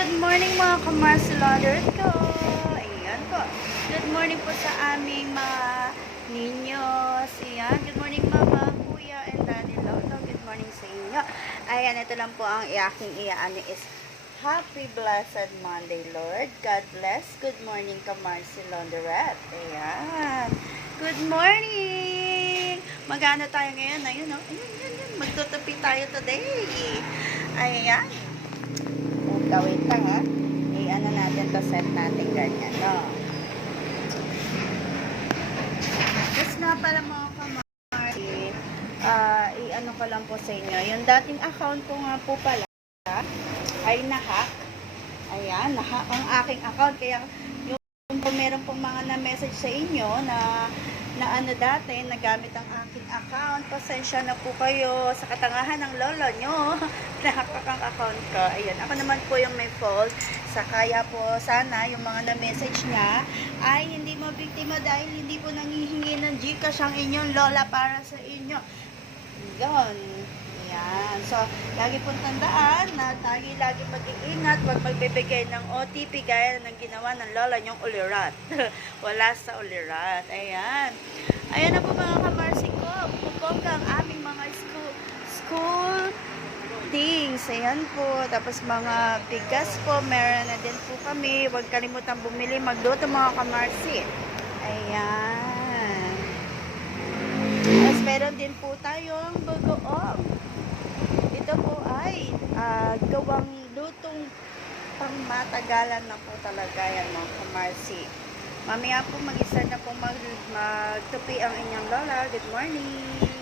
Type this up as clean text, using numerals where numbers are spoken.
Good morning mga kamarsiladers ko. Ayan po. Good morning po sa aming mga ninyos. Ayan. Good morning mama, kuya, and daddy Lolo. Good morning sa inyo. Ayan, ito lang po ang aking iaano is Happy Blessed Monday, Lord. God bless. Good morning kamarsiladerette. Ayan. Good morning. Magana tayo ngayon. Ayun, oh. Ayun. Magtutupi tayo today. Ayan. Wait lang ha. I-ano natin to, set natin ganyan, no? Just nga pala mga kamari, i-ano ko lang po sa inyo. Yung dating account ko nga po pala, ay nahack. Ayan, nahack ang aking account. Kaya yung meron pong mga na-message sa inyo na ano dati, nagamit ang aking account. Pasensya na po kayo sa katangahan ng lolo nyo. Nahack ang account ko. Ayan, ako naman po yung may fault. Sa kaya po sana yung mga na-message niya ay hindi mabiktima dahil hindi po nangihingi ng Gcash ang inyong lola para sa inyo. Yun. Ayan. So, lagi pong tandaan na tayo lagi mag-iingat, huwag magbibigay ng OTP gaya ng ginawa ng lola nyong ulirat. Wala sa ulirat. Ayan. Ayan na po mga kamarsi ko. Pupongga ang aming mga school things. Ayan po. Tapos mga bigas po, meron na din po kami. Huwag kalimutan bumili, magluto mga kamarsi. Ayan. Tapos meron din po tayong bagoong. Ito po ay gawang lutong pangmatagalan na po talaga yan mga kamarsi. Mamaya po mag-isa na po magtupi ang inyong lola. Good morning!